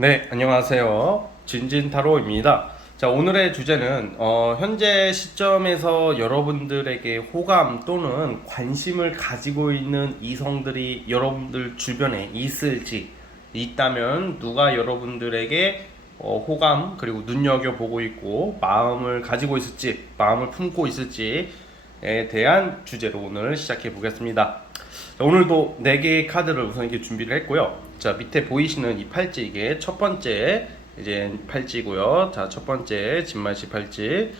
네, 안녕하세요. 진진타로입니다. 자, 오늘의 주제는 현재 시점에서 여러분들에게 호감 또는 관심을 가지고 있는 이성들이 여러분들 주변에 있을지, 있다면 누가 여러분들에게 호감 그리고 눈여겨보고 있고 마음을 가지고 있을지, 마음을 품고 있을지에 대한 주제로 오늘 시작해 보겠습니다. 자, 오늘도 4개의 카드를 우선 이렇게 준비를 했고요. 자, 밑에 보이시는 이 팔찌, 이게 첫 번째 이제 팔찌고요. 자, 첫 번째 진말씨 팔찌.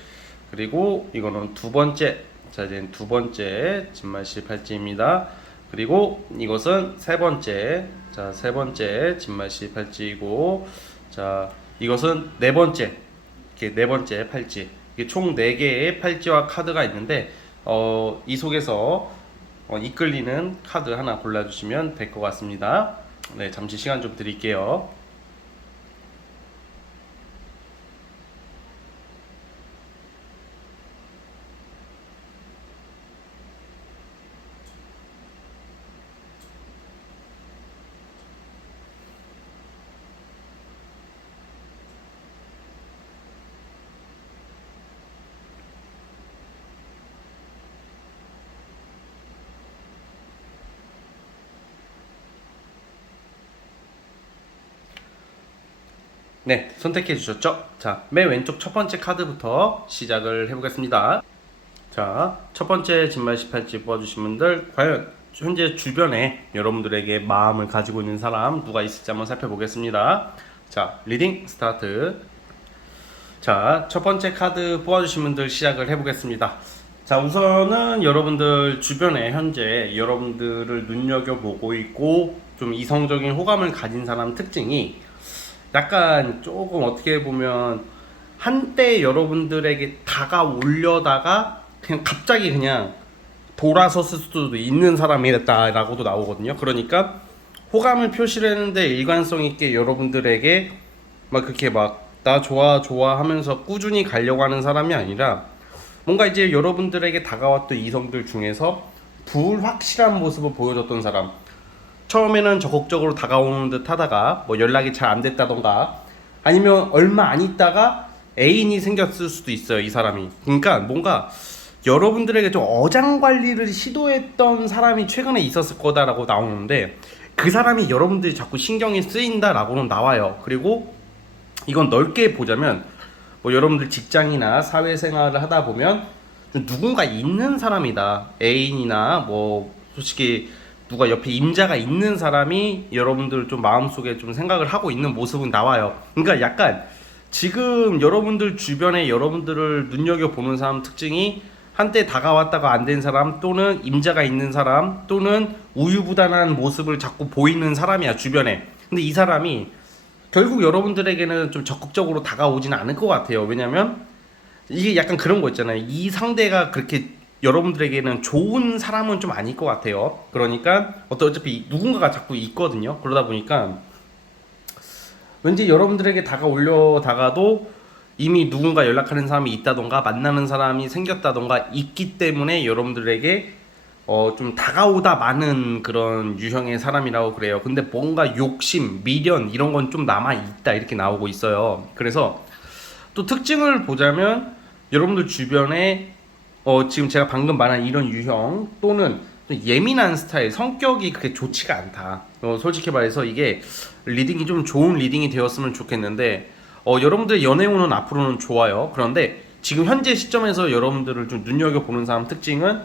그리고 이거는 두 번째, 자, 이제 두 번째 진말씨 팔찌입니다. 그리고 이것은 세 번째, 자, 세 번째 진말씨 팔찌이고, 자, 이것은 네 번째, 이렇게 네 번째 팔찌. 이게 총 4개의 팔찌와 카드가 있는데, 이 속에서 이끌리는 카드 하나 골라주시면 될 것 같습니다. 네, 잠시 시간 좀 드릴게요. 네, 선택해 주셨죠? 자, 맨 왼쪽 첫 번째 카드부터 시작을 해보겠습니다. 자, 첫 번째 진말 18지 뽑아주신 분들, 과연 현재 주변에 여러분들에게 마음을 가지고 있는 사람 누가 있을지 한번 살펴보겠습니다. 자, 리딩 스타트. 자, 첫 번째 카드 뽑아주신 분들 시작을 해보겠습니다. 자, 우선은 여러분들 주변에 현재 여러분들을 눈여겨보고 있고 좀 이성적인 호감을 가진 사람 특징이 약간 조금 어떻게 보면 한때 여러분들에게 다가오려다가 그냥 갑자기 그냥 돌아섰을 수도 있는 사람이 됐다라고도 나오거든요. 그러니까 호감을 표시를 했는데 일관성 있게 여러분들에게 막 그렇게 막 나 좋아 좋아 하면서 꾸준히 가려고 하는 사람이 아니라 뭔가 이제 여러분들에게 다가왔던 이성들 중에서 불확실한 모습을 보여줬던 사람, 처음에는 적극적으로 다가오는 듯 하다가 뭐 연락이 잘 안 됐다던가 아니면 얼마 안 있다가 애인이 생겼을 수도 있어요, 이 사람이. 그러니까 뭔가 여러분들에게 좀 어장관리를 시도했던 사람이 최근에 있었을 거다라고 나오는데, 그 사람이 여러분들이 자꾸 신경이 쓰인다라고는 나와요. 그리고 이건 넓게 보자면 뭐 여러분들 직장이나 사회생활을 하다 보면 좀 누군가 있는 사람이다, 애인이나 뭐 솔직히 누가 옆에 임자가 있는 사람이 여러분들 좀 마음속에 좀 생각을 하고 있는 모습은 나와요. 그러니까 약간 지금 여러분들 주변에 여러분들을 눈여겨보는 사람 특징이 한때 다가왔다가 안 된 사람, 또는 임자가 있는 사람, 또는 우유부단한 모습을 자꾸 보이는 사람이야, 주변에. 근데 이 사람이 결국 여러분들에게는 좀 적극적으로 다가오지는 않을 것 같아요. 왜냐면 이게 약간 그런 거 있잖아요. 이 상대가 그렇게 여러분들에게는 좋은 사람은 좀 아닐 것 같아요. 그러니까 어차피 누군가가 자꾸 있거든요. 그러다 보니까 왠지 여러분들에게 다가오려다가도 이미 누군가 연락하는 사람이 있다던가 만나는 사람이 생겼다던가 있기 때문에 여러분들에게 좀 다가오다 마는 그런 유형의 사람이라고 그래요. 근데 뭔가 욕심, 미련 이런 건 좀 남아 있다 이렇게 나오고 있어요. 그래서 또 특징을 보자면 여러분들 주변에 지금 제가 방금 말한 이런 유형 또는 예민한 스타일, 성격이 그렇게 좋지가 않다. 솔직히 말해서 이게 리딩이 좀 좋은 리딩이 되었으면 좋겠는데, 여러분들의 연애운은 앞으로는 좋아요. 그런데 지금 현재 시점에서 여러분들을 좀 눈여겨보는 사람 특징은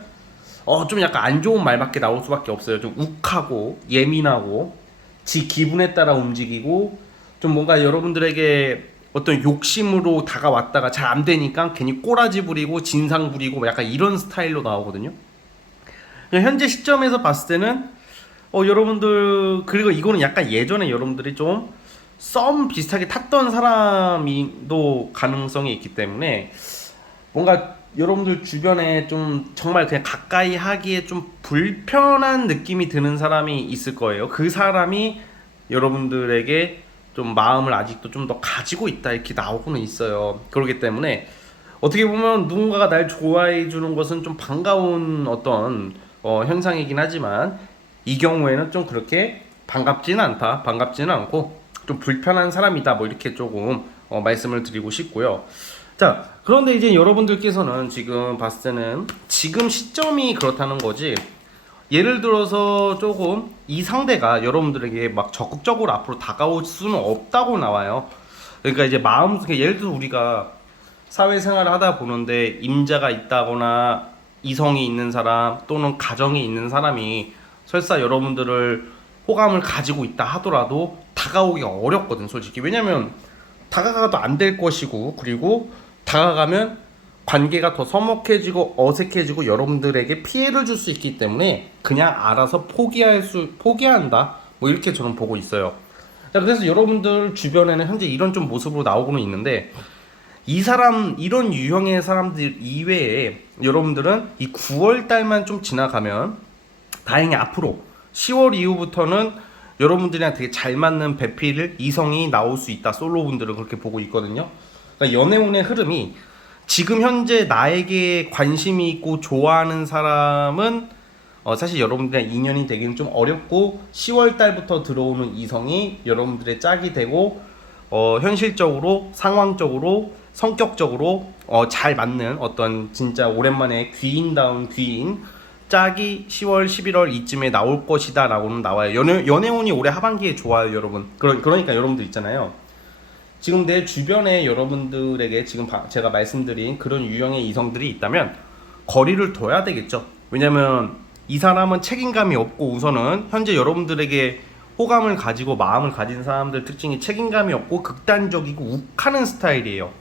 좀 약간 안 좋은 말밖에 나올 수밖에 없어요. 좀 욱하고 예민하고 지 기분에 따라 움직이고 좀 뭔가 여러분들에게 어떤 욕심으로 다가왔다가 잘 안 되니까 괜히 꼬라지 부리고 진상 부리고 약간 이런 스타일로 나오거든요. 현재 시점에서 봤을 때는 여러분들, 그리고 이거는 약간 예전에 여러분들이 좀 썸 비슷하게 탔던 사람이도 가능성이 있기 때문에 뭔가 여러분들 주변에 좀 정말 그냥 가까이 하기에 좀 불편한 느낌이 드는 사람이 있을 거예요. 그 사람이 여러분들에게 좀 마음을 아직도 좀 더 가지고 있다 이렇게 나오고는 있어요. 그렇기 때문에 어떻게 보면 누군가가 날 좋아해 주는 것은 좀 반가운 어떤 현상이긴 하지만 이 경우에는 좀 그렇게 반갑지는 않다, 반갑지는 않고 좀 불편한 사람이다 뭐 이렇게 조금 말씀을 드리고 싶고요. 자, 그런데 이제 여러분들께서는 지금 봤을 때는 지금 시점이 그렇다는 거지, 예를 들어서 조금 이 상대가 여러분들에게 막 적극적으로 앞으로 다가올 수는 없다고 나와요. 그러니까 이제 마음속에, 예를 들어 우리가 사회생활을 하다 보는데 임자가 있다거나 이성이 있는 사람 또는 가정이 있는 사람이 설사 여러분들을 호감을 가지고 있다 하더라도 다가오기가 어렵거든 솔직히. 왜냐면 다가가도 안 될 것이고, 그리고 다가가면 관계가 더 서먹해지고 어색해지고 여러분들에게 피해를 줄 수 있기 때문에 그냥 알아서 포기한다 뭐 이렇게 저는 보고 있어요. 자, 그래서 여러분들 주변에는 현재 이런 좀 모습으로 나오고는 있는데, 이 사람, 이런 유형의 사람들 이외에 여러분들은 이 9월 달만 좀 지나가면 다행히 앞으로 10월 이후부터는 여러분들이랑 되게 잘 맞는 배필 이성이 나올 수 있다. 솔로분들은 그렇게 보고 있거든요. 그러니까 연애운의 흐름이 지금 현재 나에게 관심이 있고 좋아하는 사람은 사실 여러분들이랑 인연이 되기는 좀 어렵고, 10월 달부터 들어오는 이성이 여러분들의 짝이 되고 현실적으로, 상황적으로, 성격적으로 잘 맞는 어떤 진짜 오랜만에 귀인다운 귀인 짝이 10월, 11월 이쯤에 나올 것이다 라고는 나와요. 연애운이 올해 하반기에 좋아요, 여러분. 그러니까 여러분들 있잖아요. 지금 내 주변에 여러분들에게 지금 제가 말씀드린 그런 유형의 이성들이 있다면 거리를 둬야 되겠죠. 왜냐면 이 사람은 책임감이 없고, 우선은 현재 여러분들에게 호감을 가지고 마음을 가진 사람들 특징이 책임감이 없고 극단적이고 욱하는 스타일이에요.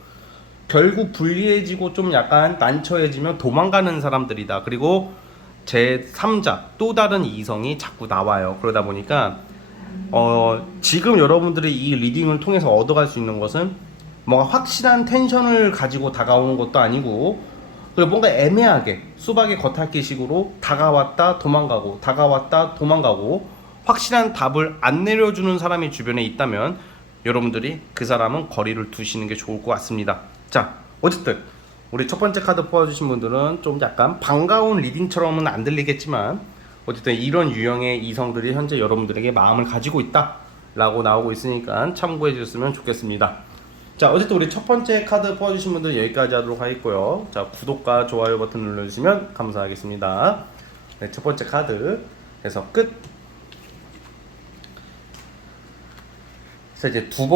결국 불리해지고 좀 약간 난처해지면 도망가는 사람들이다. 그리고 제 3자 또 다른 이성이 자꾸 나와요. 그러다 보니까 지금 여러분들이 이 리딩을 통해서 얻어갈 수 있는 것은 뭔가 확실한 텐션을 가지고 다가오는 것도 아니고, 그리고 뭔가 애매하게 수박의 겉핥기식으로 다가왔다 도망가고 다가왔다 도망가고 확실한 답을 안 내려주는 사람이 주변에 있다면 여러분들이 그 사람은 거리를 두시는 게 좋을 것 같습니다. 자, 어쨌든 우리 첫 번째 카드 뽑아주신 분들은 좀 약간 반가운 리딩처럼은 안 들리겠지만 어쨌든 이런 유형의 이성들이 현재 여러분들에게 마음을 가지고 있다 라고 나오고 있으니까 참고해 주셨으면 좋겠습니다. 자, 어쨌든 우리 첫 번째 카드 뽑아주신 분들 여기까지 하도록 하겠고요. 자, 구독과 좋아요 버튼 눌러주시면 감사하겠습니다. 네, 첫 번째 카드 해서 끝. 자, 이제 두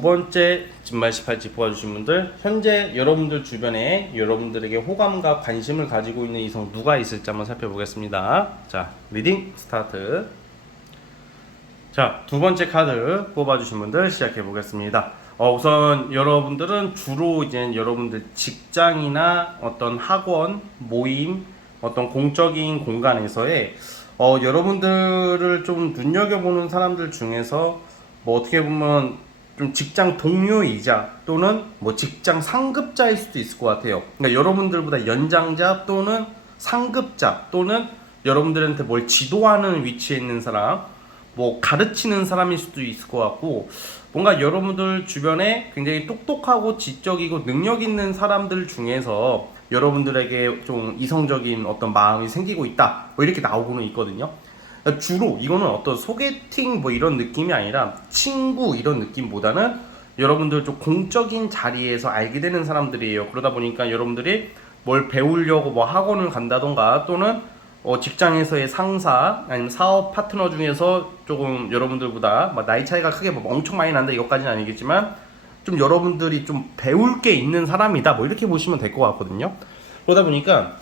번째 진말 18지 뽑아주신 분들, 현재 여러분들 주변에 여러분들에게 호감과 관심을 가지고 있는 이성 누가 있을지 한번 살펴보겠습니다. 자, 리딩 스타트. 자, 두 번째 카드 뽑아주신 분들 시작해 보겠습니다. 우선 여러분들은 주로 이제 여러분들 직장이나 어떤 학원, 모임, 어떤 공적인 공간에서의 여러분들을 좀 눈여겨보는 사람들 중에서 뭐 어떻게 보면 좀 직장 동료이자 또는 뭐 직장 상급자일 수도 있을 것 같아요. 그러니까 여러분들보다 연장자 또는 상급자 또는 여러분들한테 뭘 지도하는 위치에 있는 사람, 뭐 가르치는 사람일 수도 있을 것 같고, 뭔가 여러분들 주변에 굉장히 똑똑하고 지적이고 능력 있는 사람들 중에서 여러분들에게 좀 이성적인 어떤 마음이 생기고 있다 뭐 이렇게 나오고는 있거든요. 주로 이거는 어떤 소개팅 뭐 이런 느낌이 아니라 친구 이런 느낌보다는 여러분들 좀 공적인 자리에서 알게 되는 사람들이에요. 그러다 보니까 여러분들이 뭘 배우려고 뭐 학원을 간다던가 또는 직장에서의 상사 아니면 사업 파트너 중에서 조금 여러분들보다 뭐 나이 차이가 크게 뭐 엄청 많이 난다 이것까지는 아니겠지만 좀 여러분들이 좀 배울 게 있는 사람이다 뭐 이렇게 보시면 될 것 같거든요. 그러다 보니까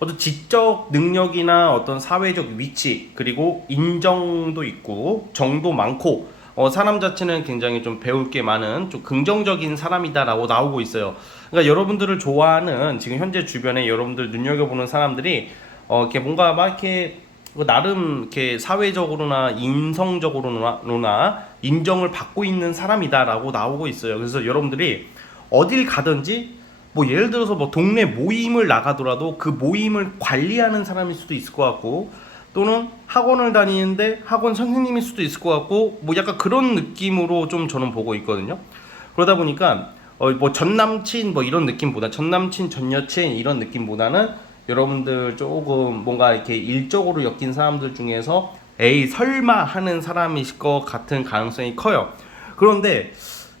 어떤 지적 능력이나 어떤 사회적 위치 그리고 인정도 있고 정도 많고 사람 자체는 굉장히 좀 배울 게 많은 좀 긍정적인 사람이다라고 나오고 있어요. 그러니까 여러분들을 좋아하는 지금 현재 주변에 여러분들 눈여겨보는 사람들이 이렇게 뭔가 막 이렇게 나름 이렇게 사회적으로나 인성적으로나 인정을 받고 있는 사람이다라고 나오고 있어요. 그래서 여러분들이 어딜 가든지 뭐 예를 들어서 뭐 동네 모임을 나가더라도 그 모임을 관리하는 사람일 수도 있을 것 같고, 또는 학원을 다니는데 학원 선생님일 수도 있을 것 같고, 뭐 약간 그런 느낌으로 좀 저는 보고 있거든요. 그러다 보니까 뭐 전남친 뭐 이런 느낌보다 전남친 전여친 이런 느낌보다는 여러분들 조금 뭔가 이렇게 일적으로 엮인 사람들 중에서 에이 설마 하는 사람이실 것 같은 가능성이 커요. 그런데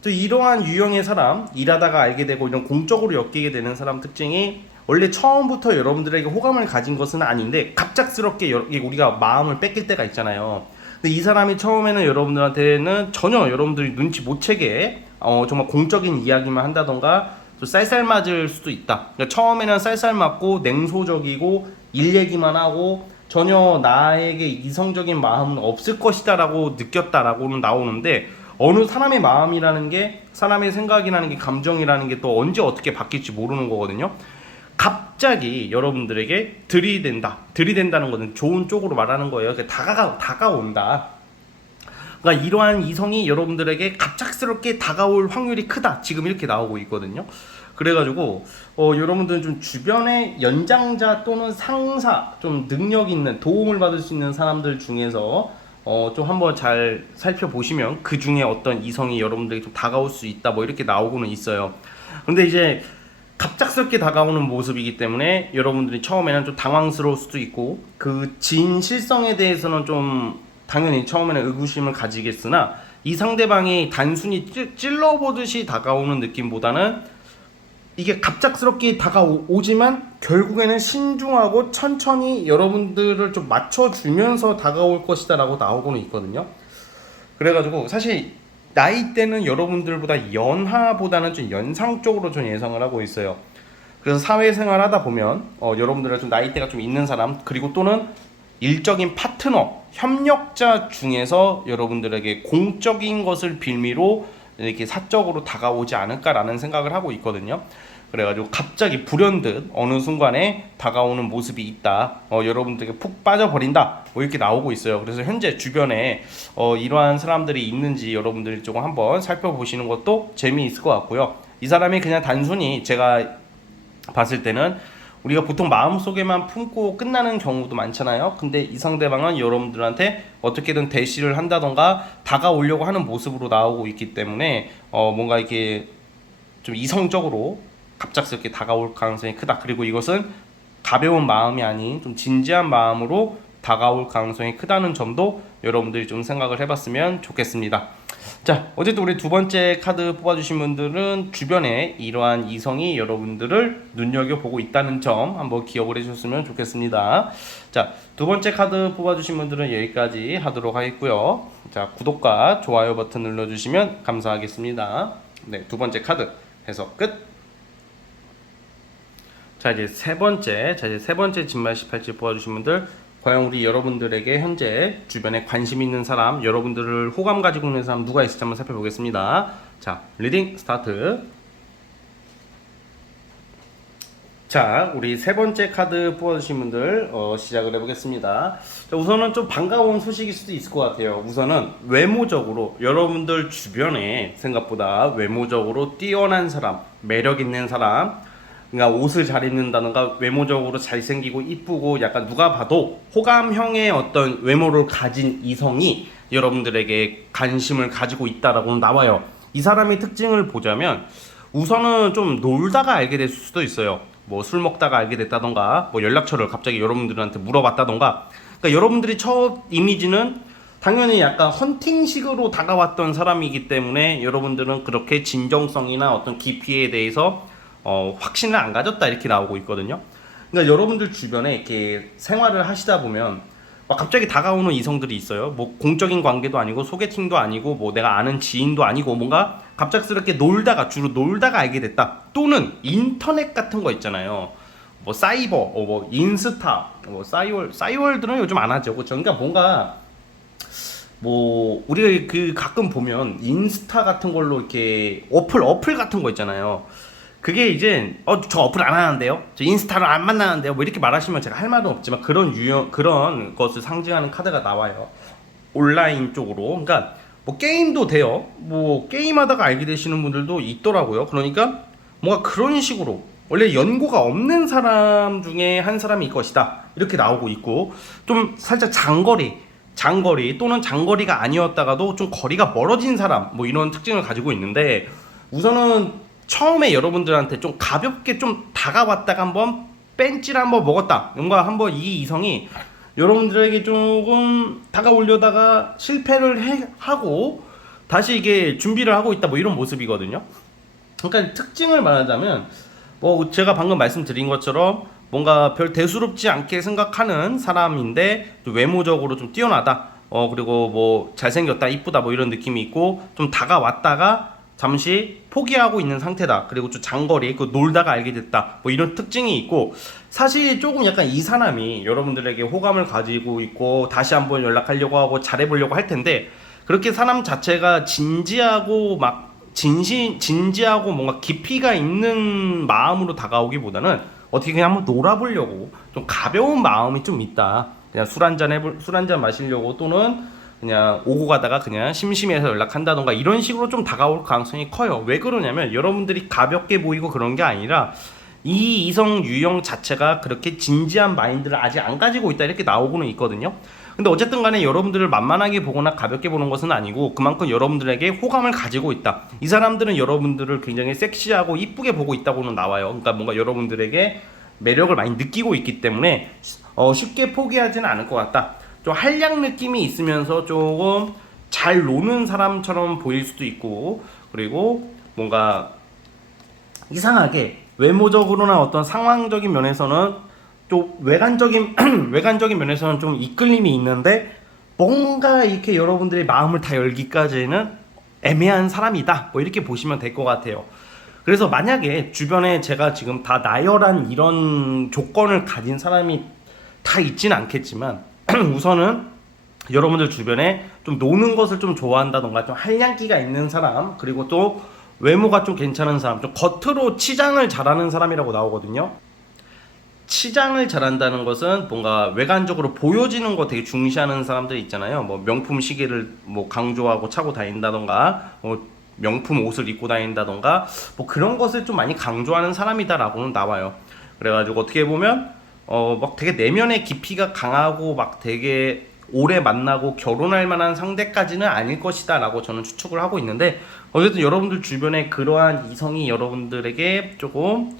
또 이러한 유형의 사람, 일하다가 알게 되고 이런 공적으로 엮이게 되는 사람 특징이 원래 처음부터 여러분들에게 호감을 가진 것은 아닌데 갑작스럽게 우리가 마음을 뺏길 때가 있잖아요. 근데 이 사람이 처음에는 여러분들한테는 전혀 여러분들이 눈치 못 채게 정말 공적인 이야기만 한다던가 또 쌀쌀 맞을 수도 있다. 그러니까 처음에는 쌀쌀 맞고 냉소적이고 일 얘기만 하고 전혀 나에게 이성적인 마음은 없을 것이다 라고 느꼈다라고는 나오는데, 어느 사람의 마음이라는 게, 사람의 생각이라는 게, 감정이라는 게 또 언제 어떻게 바뀔지 모르는 거거든요. 갑자기 여러분들에게 들이댄다는 것은 좋은 쪽으로 말하는 거예요. 다가온다. 그러니까 이러한 이성이 여러분들에게 갑작스럽게 다가올 확률이 크다, 지금 이렇게 나오고 있거든요. 그래가지고 여러분들은 좀 주변의 연장자 또는 상사, 좀 능력 있는, 도움을 받을 수 있는 사람들 중에서 좀 한번 잘 살펴보시면 그 중에 어떤 이성이 여러분들에게 좀 다가올 수 있다, 뭐 이렇게 나오고는 있어요. 근데 이제 갑작스럽게 다가오는 모습이기 때문에 여러분들이 처음에는 좀 당황스러울 수도 있고, 그 진실성에 대해서는 좀 당연히 처음에는 의구심을 가지겠으나, 이 상대방이 단순히 찔러보듯이 다가오는 느낌보다는 이게 갑작스럽게 다가오지만 결국에는 신중하고 천천히 여러분들을 좀 맞춰주면서 다가올 것이다 라고 나오고는 있거든요. 그래가지고 사실 나이대는 여러분들보다 연하보다는 좀 연상 쪽으로 좀 예상을 하고 있어요. 그래서 사회생활 하다 보면 여러분들은 좀 나이대가 좀 있는 사람, 그리고 또는 일적인 파트너, 협력자 중에서 여러분들에게 공적인 것을 빌미로 이렇게 사적으로 다가오지 않을까라는 생각을 하고 있거든요. 그래가지고 갑자기 불현듯 어느 순간에 다가오는 모습이 있다, 여러분들에게 푹 빠져버린다, 뭐 이렇게 나오고 있어요. 그래서 현재 주변에 이러한 사람들이 있는지 여러분들이 조금 한번 살펴보시는 것도 재미있을 것 같고요. 이 사람이 그냥 단순히 제가 봤을 때는 우리가 보통 마음속에만 품고 끝나는 경우도 많잖아요. 근데 이 상대방은 여러분들한테 어떻게든 대시를 한다던가 다가오려고 하는 모습으로 나오고 있기 때문에 뭔가 이렇게 좀 이성적으로 갑작스럽게 다가올 가능성이 크다. 그리고 이것은 가벼운 마음이 아닌 좀 진지한 마음으로 다가올 가능성이 크다는 점도 여러분들이 좀 생각을 해봤으면 좋겠습니다. 자, 어쨌든 우리 두 번째 카드 뽑아주신 분들은 주변에 이러한 이성이 여러분들을 눈여겨보고 있다는 점 한번 기억을 해주셨으면 좋겠습니다. 자, 두 번째 카드 뽑아주신 분들은 여기까지 하도록 하겠고요. 자, 구독과 좋아요 버튼 눌러주시면 감사하겠습니다. 네, 두 번째 카드 해석 끝. 자, 이제 세 번째 진말 18지 뽑아주신 분들, 과연 우리 여러분들에게 현재 주변에 관심 있는 사람, 여러분들을 호감 가지고 있는 사람 누가 있을지 한번 살펴보겠습니다. 자, 리딩 스타트. 자, 우리 세 번째 카드 뽑아주신 분들 시작을 해보겠습니다. 자, 우선은 좀 반가운 소식일 수도 있을 것 같아요. 우선은 외모적으로 여러분들 주변에 생각보다 외모적으로 뛰어난 사람, 매력 있는 사람, 그러니까 옷을 잘 입는다던가 외모적으로 잘생기고 이쁘고 약간 누가 봐도 호감형의 어떤 외모를 가진 이성이 여러분들에게 관심을 가지고 있다라고 나와요. 이 사람의 특징을 보자면 우선은 좀 놀다가 알게 될 수도 있어요. 뭐 술 먹다가 알게 됐다던가, 뭐 연락처를 갑자기 여러분들한테 물어봤다던가. 그러니까 여러분들이 첫 이미지는 당연히 약간 헌팅식으로 다가왔던 사람이기 때문에 여러분들은 그렇게 진정성이나 어떤 깊이에 대해서 확신을 안 가졌다, 이렇게 나오고 있거든요. 그러니까 여러분들 주변에 이렇게 생활을 하시다 보면 막 갑자기 다가오는 이성들이 있어요. 뭐 공적인 관계도 아니고 소개팅도 아니고 뭐 내가 아는 지인도 아니고 뭔가 갑작스럽게 주로 놀다가 알게 됐다. 또는 인터넷 같은 거 있잖아요. 뭐 사이버, 뭐 인스타, 뭐 싸이월드는 요즘 안 하죠. 그렇죠? 그러니까 뭔가 뭐 우리가 그 가끔 보면 인스타 같은 걸로 이렇게 어플 같은 거 있잖아요. 그게 이제 저 어플 안 하는데요, 저 인스타를 안 만나는데요, 뭐 이렇게 말하시면 제가 할 말은 없지만 그런 것을 상징하는 카드가 나와요. 온라인 쪽으로. 그러니까 뭐 게임도 돼요. 뭐 게임하다가 알게 되시는 분들도 있더라고요. 그러니까 뭔가 그런 식으로 원래 연고가 없는 사람 중에 한 사람일 것이다, 이렇게 나오고 있고, 좀 살짝 장거리 또는 장거리가 아니었다가도 좀 거리가 멀어진 사람, 뭐 이런 특징을 가지고 있는데, 우선은 처음에 여러분들한테 좀 가볍게 좀 다가왔다가 한번 뺀찌를 한번 먹었다, 뭔가 한번 이 이성이 여러분들에게 조금 다가오려다가 실패를 하고 다시 이게 준비를 하고 있다 뭐 이런 모습이거든요. 그러니까 특징을 말하자면 뭐 제가 방금 말씀드린 것처럼 뭔가 별 대수롭지 않게 생각하는 사람인데 또 외모적으로 좀 뛰어나다. 그리고 뭐 잘생겼다, 이쁘다 뭐 이런 느낌이 있고 좀 다가왔다가 잠시 포기하고 있는 상태다. 그리고 좀 장거리 그 놀다가 알게 됐다. 뭐 이런 특징이 있고 사실 조금 약간 이 사람이 여러분들에게 호감을 가지고 있고 다시 한번 연락하려고 하고 잘해보려고 할 텐데 그렇게 사람 자체가 진지하고 막 진지하고 뭔가 깊이가 있는 마음으로 다가오기보다는 어떻게 그냥 한번 놀아보려고 좀 가벼운 마음이 좀 있다. 그냥 술 한잔 마시려고 또는 그냥 오고 가다가 그냥 심심해서 연락한다던가 이런 식으로 좀 다가올 가능성이 커요. 왜 그러냐면 여러분들이 가볍게 보이고 그런 게 아니라 이 이성 유형 자체가 그렇게 진지한 마인드를 아직 안 가지고 있다 이렇게 나오고는 있거든요. 근데 어쨌든 간에 여러분들을 만만하게 보거나 가볍게 보는 것은 아니고 그만큼 여러분들에게 호감을 가지고 있다. 이 사람들은 여러분들을 굉장히 섹시하고 이쁘게 보고 있다고는 나와요. 그러니까 뭔가 여러분들에게 매력을 많이 느끼고 있기 때문에 쉽게 포기하지는 않을 것 같다. 좀 한량 느낌이 있으면서 조금 잘 노는 사람처럼 보일 수도 있고 그리고 뭔가 이상하게 외모적으로나 어떤 상황적인 면에서는 좀 외관적인 면에서는 좀 이끌림이 있는데 뭔가 이렇게 여러분들의 마음을 다 열기까지는 애매한 사람이다 뭐 이렇게 보시면 될 것 같아요. 그래서 만약에 주변에 제가 지금 다 나열한 이런 조건을 가진 사람이 다 있진 않겠지만 우선은 여러분들 주변에 좀 노는 것을 좀 좋아한다던가 좀 한량기가 있는 사람 그리고 또 외모가 좀 괜찮은 사람 좀 겉으로 치장을 잘하는 사람이라고 나오거든요. 치장을 잘한다는 것은 뭔가 외관적으로 보여지는 거 되게 중시하는 사람들 있잖아요. 뭐 명품 시계를 뭐 강조하고 차고 다닌다던가 뭐 명품 옷을 입고 다닌다던가 뭐 그런 것을 좀 많이 강조하는 사람이다라고는 나와요. 그래가지고 어떻게 보면 막 되게 내면의 깊이가 강하고 막 되게 오래 만나고 결혼할 만한 상대까지는 아닐 것이다 라고 저는 추측을 하고 있는데 어쨌든 여러분들 주변에 그러한 이성이 여러분들에게 조금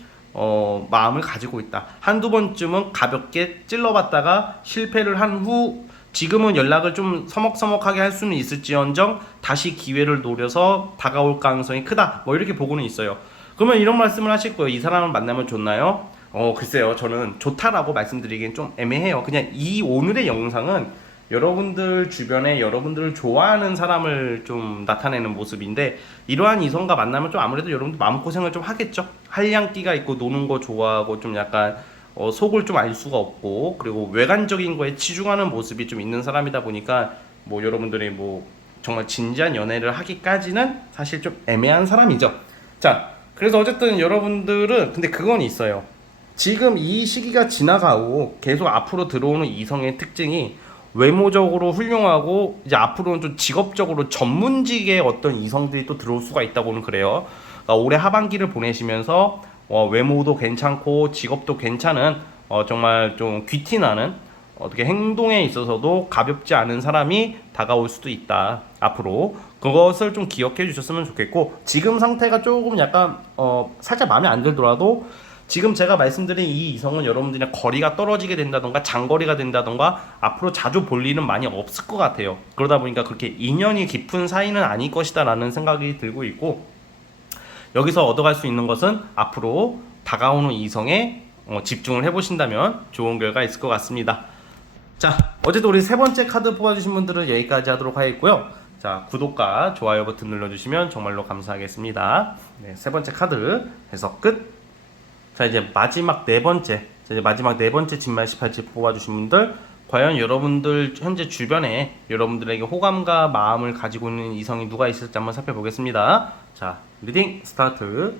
마음을 가지고 있다. 한두 번쯤은 가볍게 찔러봤다가 실패를 한 후 지금은 연락을 좀 서먹서먹하게 할 수는 있을지언정 다시 기회를 노려서 다가올 가능성이 크다. 뭐 이렇게 보고는 있어요. 그러면 이런 말씀을 하실 거예요. 이 사람을 만나면 좋나요? 글쎄요. 저는 좋다라고 말씀드리기엔 좀 애매해요. 그냥 이 오늘의 영상은 여러분들 주변에 여러분들을 좋아하는 사람을 좀 나타내는 모습인데 이러한 이성과 만나면 좀 아무래도 여러분들 마음고생을 좀 하겠죠. 한량기가 있고 노는 거 좋아하고 좀 약간 속을 좀 알 수가 없고 그리고 외관적인 거에 치중하는 모습이 좀 있는 사람이다 보니까 뭐 여러분들이 뭐 정말 진지한 연애를 하기까지는 사실 좀 애매한 사람이죠. 자, 그래서 어쨌든 여러분들은 근데 그건 있어요. 지금 이 시기가 지나가고 계속 앞으로 들어오는 이성의 특징이 외모적으로 훌륭하고 이제 앞으로는 좀 직업적으로 전문직의 어떤 이성들이 또 들어올 수가 있다고는 그래요. 그러니까 올해 하반기를 보내시면서 외모도 괜찮고 직업도 괜찮은 정말 좀 귀티나는 어떻게 행동에 있어서도 가볍지 않은 사람이 다가올 수도 있다. 앞으로 그것을 좀 기억해 주셨으면 좋겠고 지금 상태가 조금 약간 살짝 마음에 안 들더라도 지금 제가 말씀드린 이 이성은 여러분들이랑 거리가 떨어지게 된다던가 장거리가 된다던가 앞으로 자주 볼 일은 많이 없을 것 같아요. 그러다 보니까 그렇게 인연이 깊은 사이는 아닐 것이다 라는 생각이 들고 있고 여기서 얻어갈 수 있는 것은 앞으로 다가오는 이성에 집중을 해보신다면 좋은 결과 있을 것 같습니다. 자, 어제도 우리 세 번째 카드 뽑아주신 분들은 여기까지 하도록 하겠고요. 자, 구독과 좋아요 버튼 눌러주시면 정말로 감사하겠습니다. 네, 세 번째 카드 해석 끝. 자, 이제 마지막 네 번째 진말 18지 뽑아주신 분들 과연 여러분들 현재 주변에 여러분들에게 호감과 마음을 가지고 있는 이성이 누가 있을지 한번 살펴보겠습니다. 자, 리딩 스타트.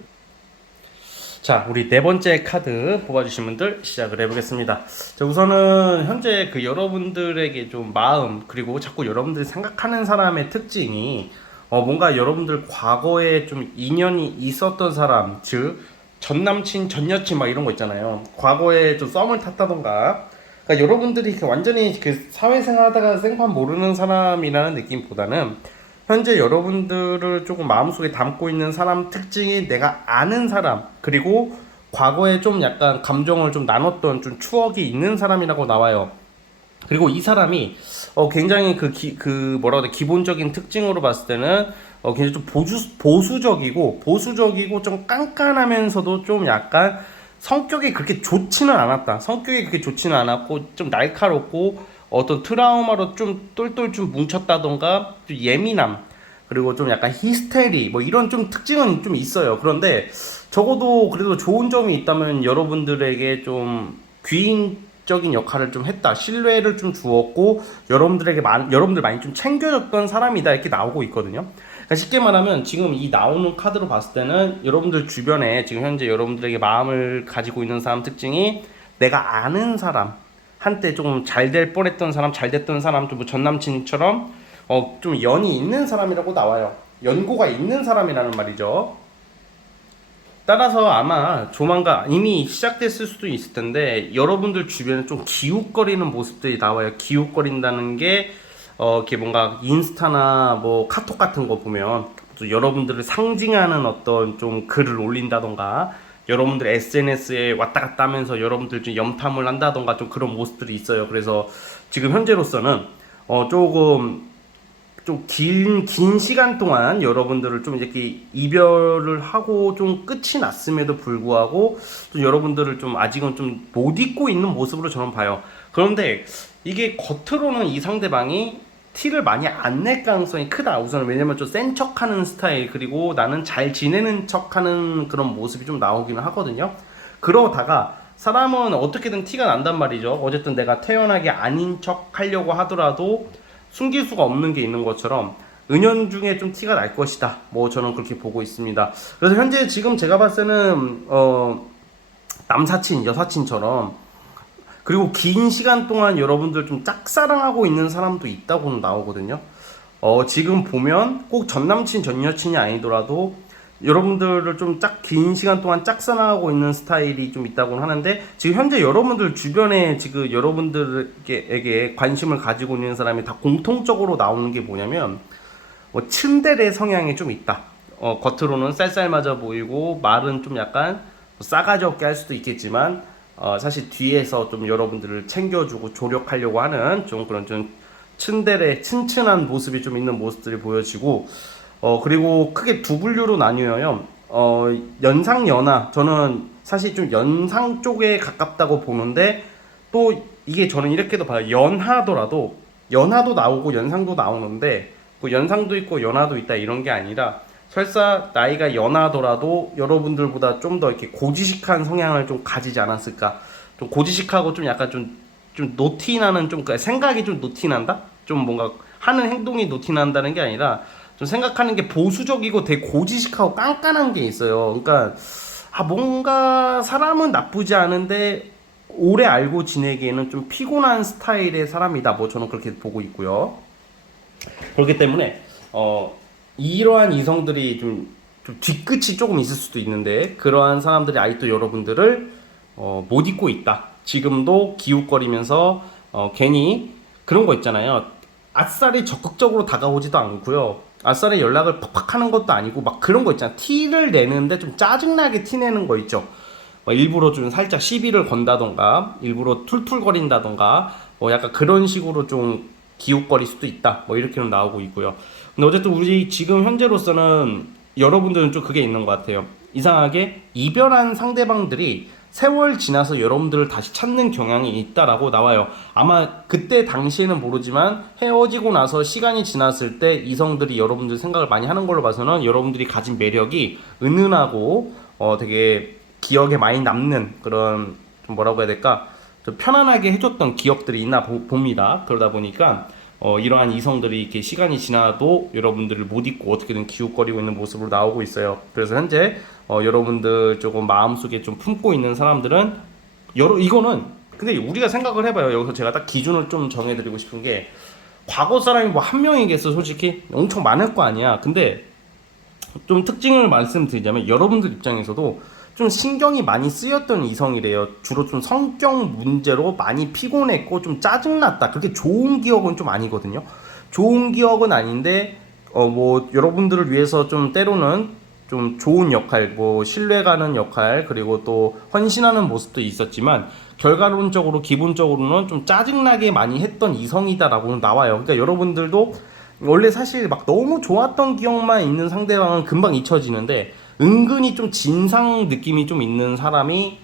자, 우리 네 번째 카드 뽑아주신 분들 시작을 해보겠습니다. 자, 우선은 현재 그 여러분들에게 좀 마음 그리고 자꾸 여러분들이 생각하는 사람의 특징이 뭔가 여러분들 과거에 좀 인연이 있었던 사람, 즉 전남친, 전여친 막 이런 거 있잖아요. 과거에 좀 썸을 탔다던가. 그러니까 여러분들이 완전히 그 사회생활 하다가 생판 모르는 사람이라는 느낌보다는 현재 여러분들을 조금 마음속에 담고 있는 사람 특징이 내가 아는 사람 그리고 과거에 좀 약간 감정을 좀 나눴던 좀 추억이 있는 사람이라고 나와요. 그리고 이 사람이 굉장히 그 뭐라고 해야 돼, 기본적인 특징으로 봤을 때는 굉장히 좀 보수적이고 좀 깐깐하면서도 좀 약간 성격이 그렇게 좋지는 않았다. 성격이 그렇게 좋지는 않았고 좀 날카롭고 어떤 트라우마로 좀 똘똘 좀 뭉쳤다던가 좀 예민함, 그리고 좀 약간 히스테리 뭐 이런 좀 특징은 좀 있어요. 그런데 적어도 그래도 좋은 점이 있다면 여러분들에게 좀 귀인적인 역할을 좀 했다. 신뢰를 좀 주었고 여러분들 많이 좀 챙겨줬던 사람이다. 이렇게 나오고 있거든요. 그러니까 쉽게 말하면 지금 이 나오는 카드로 봤을 때는 여러분들 주변에 지금 현재 여러분들에게 마음을 가지고 있는 사람 특징이 내가 아는 사람, 한때 좀 잘 될 뻔했던 사람, 잘 됐던 사람, 좀 뭐 전남친처럼 좀 연이 있는 사람이라고 나와요. 연고가 있는 사람이라는 말이죠. 따라서 아마 조만간 이미 시작됐을 수도 있을 텐데 여러분들 주변에 좀 기웃거리는 모습들이 나와요. 기웃거린다는 게 이렇게 뭔가 인스타나 뭐 카톡 같은 거 보면 또 여러분들을 상징하는 어떤 좀 글을 올린다던가 여러분들 SNS에 왔다 갔다 하면서 여러분들 좀 염탐을 한다던가 좀 그런 모습들이 있어요. 그래서 지금 현재로서는 조금 좀 긴 시간 동안 여러분들을 좀 이렇게 이별을 하고 좀 끝이 났음에도 불구하고 좀 여러분들을 좀 아직은 좀 못 잊고 있는 모습으로 저는 봐요. 그런데 이게 겉으로는 이 상대방이 티를 많이 안 낼 가능성이 크다. 우선 왜냐면 좀 센 척하는 스타일, 그리고 나는 잘 지내는 척하는 그런 모습이 좀 나오기는 하거든요. 그러다가 사람은 어떻게든 티가 난단 말이죠. 어쨌든 내가 태연하게 아닌 척 하려고 하더라도 숨길 수가 없는 게 있는 것처럼 은연중에 좀 티가 날 것이다. 뭐 저는 그렇게 보고 있습니다. 그래서 현재 지금 제가 봤을 때는 남사친, 여사친처럼, 그리고 긴 시간 동안 여러분들 좀 짝사랑하고 있는 사람도 있다고는 나오거든요. 지금 보면 꼭 전남친, 전여친이 아니더라도 여러분들을 좀 긴 시간 동안 짝사랑하고 있는 스타일이 좀 있다고 하는데, 지금 현재 여러분들 주변에 지금 여러분들에게 관심을 가지고 있는 사람이 다 공통적으로 나오는 게 뭐냐면 츤데레 성향이 좀 있다. 겉으로는 쌀쌀맞아 보이고 말은 좀 약간 싸가지 없게 할 수도 있겠지만 사실 뒤에서 좀 여러분들을 챙겨주고 조력하려고 하는 좀 그런 좀 츤데레 츤츤한 모습이 좀 있는 모습들이 보여지고, 그리고 크게 두 분류로 나뉘어요. 연상 연하, 저는 사실 좀 연상 쪽에 가깝다고 보는데, 또 이게 저는 이렇게도 봐요. 연하도 나오고 연상도 나오는데 그 연상도 있고 연하도 있다 이런 게 아니라, 설사 나이가 연하더라도 여러분들보다 좀 더 이렇게 고지식한 성향을 좀 가지지 않았을까. 좀 고지식하고 좀 약간 좀 노티나는, 좀 생각이 좀 노티난다? 좀 뭔가 하는 행동이 노티난다는 게 아니라 좀 생각하는 게 보수적이고 되게 고지식하고 깐깐한 게 있어요. 그러니까 뭔가 사람은 나쁘지 않은데 오래 알고 지내기에는 좀 피곤한 스타일의 사람이다. 뭐 저는 그렇게 보고 있고요. 그렇기 때문에 이러한 이성들이 좀 뒤끝이 조금 있을 수도 있는데, 그러한 사람들이 아직도 여러분들을 못 잊고 있다. 지금도 기웃거리면서 괜히 그런 거 있잖아요. 아싸리 적극적으로 다가오지도 않고요. 아싸리 연락을 팍팍 하는 것도 아니고 막 그런 거 있잖아. 티를 내는데 좀 짜증나게 티내는 거 있죠. 일부러 좀 살짝 시비를 건다던가 일부러 툴툴거린다던가 약간 그런 식으로 좀 기웃거릴 수도 있다. 뭐 이렇게는 나오고 있고요. 근데 어쨌든 우리 지금 현재로서는 여러분들은 좀 그게 있는 것 같아요. 이상하게 이별한 상대방들이 세월 지나서 여러분들을 다시 찾는 경향이 있다라고 나와요. 아마 그때 당시에는 모르지만 헤어지고 나서 시간이 지났을 때 이성들이 여러분들 생각을 많이 하는 걸로 봐서는 여러분들이 가진 매력이 은은하고 되게 기억에 많이 남는 그런, 좀 뭐라고 해야 될까, 좀 편안하게 해줬던 기억들이 있나 봅니다. 그러다 보니까 이러한 이성들이 이렇게 시간이 지나도 여러분들을 못 잊고 어떻게든 기웃거리고 있는 모습으로 나오고 있어요. 그래서 현재 여러분들 조금 마음속에 좀 품고 있는 사람들은 이거는, 근데 우리가 생각을 해봐요. 여기서 제가 딱 기준을 좀 정해드리고 싶은 게, 과거 사람이 뭐 한 명이겠어. 솔직히 엄청 많을 거 아니야. 근데 좀 특징을 말씀드리자면 여러분들 입장에서도 좀 신경이 많이 쓰였던 이성이래요. 주로 좀 성격 문제로 많이 피곤했고 좀 짜증났다. 그렇게 좋은 기억은 좀 아니거든요. 좋은 기억은 아닌데 뭐 여러분들을 위해서 좀 때로는 좀 좋은 역할, 뭐 신뢰가는 역할, 그리고 또 헌신하는 모습도 있었지만 결과론적으로 기본적으로는 좀 짜증나게 많이 했던 이성이다라고 나와요. 그러니까 여러분들도 원래 사실 막 너무 좋았던 기억만 있는 상대방은 금방 잊혀지는데 은근히 좀 진상 느낌이 좀 있는 사람이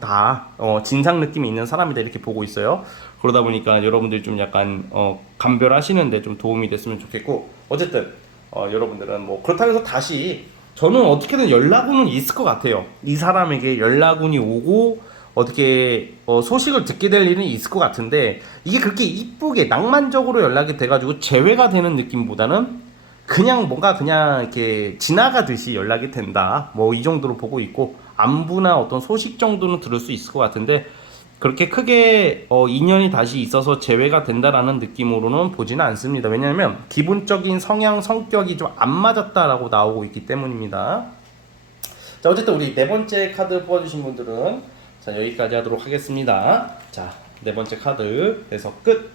다 진상 느낌이 있는 사람이다 이렇게 보고 있어요. 그러다 보니까 여러분들이 좀 약간 감별하시는데 좀 도움이 됐으면 좋겠고 어쨌든 여러분들은 뭐 그렇다고 해서 다시 저는 어떻게든 연락운은 있을 것 같아요. 이 사람에게 연락운이 오고 어떻게 소식을 듣게 될 일은 있을 것 같은데 이게 그렇게 이쁘게 낭만적으로 연락이 돼가지고 재회가 되는 느낌보다는 그냥 뭔가 그냥 이렇게 지나가듯이 연락이 된다. 뭐 이 정도로 보고 있고 안부나 어떤 소식 정도는 들을 수 있을 것 같은데 그렇게 크게 인연이 다시 있어서 재회가 된다라는 느낌으로는 보지는 않습니다. 왜냐하면 기본적인 성향 성격이 좀 안 맞았다라고 나오고 있기 때문입니다. 자 어쨌든 우리 네 번째 카드 뽑아주신 분들은 자 여기까지 하도록 하겠습니다. 자 네 번째 카드에서 끝.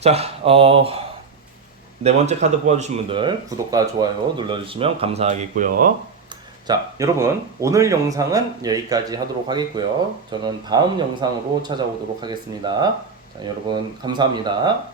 자 네 번째 카드 뽑아주신 분들 구독과 좋아요 눌러주시면 감사하겠고요. 자 여러분 오늘 영상은 여기까지 하도록 하겠고요. 저는 다음 영상으로 찾아오도록 하겠습니다. 자 여러분 감사합니다.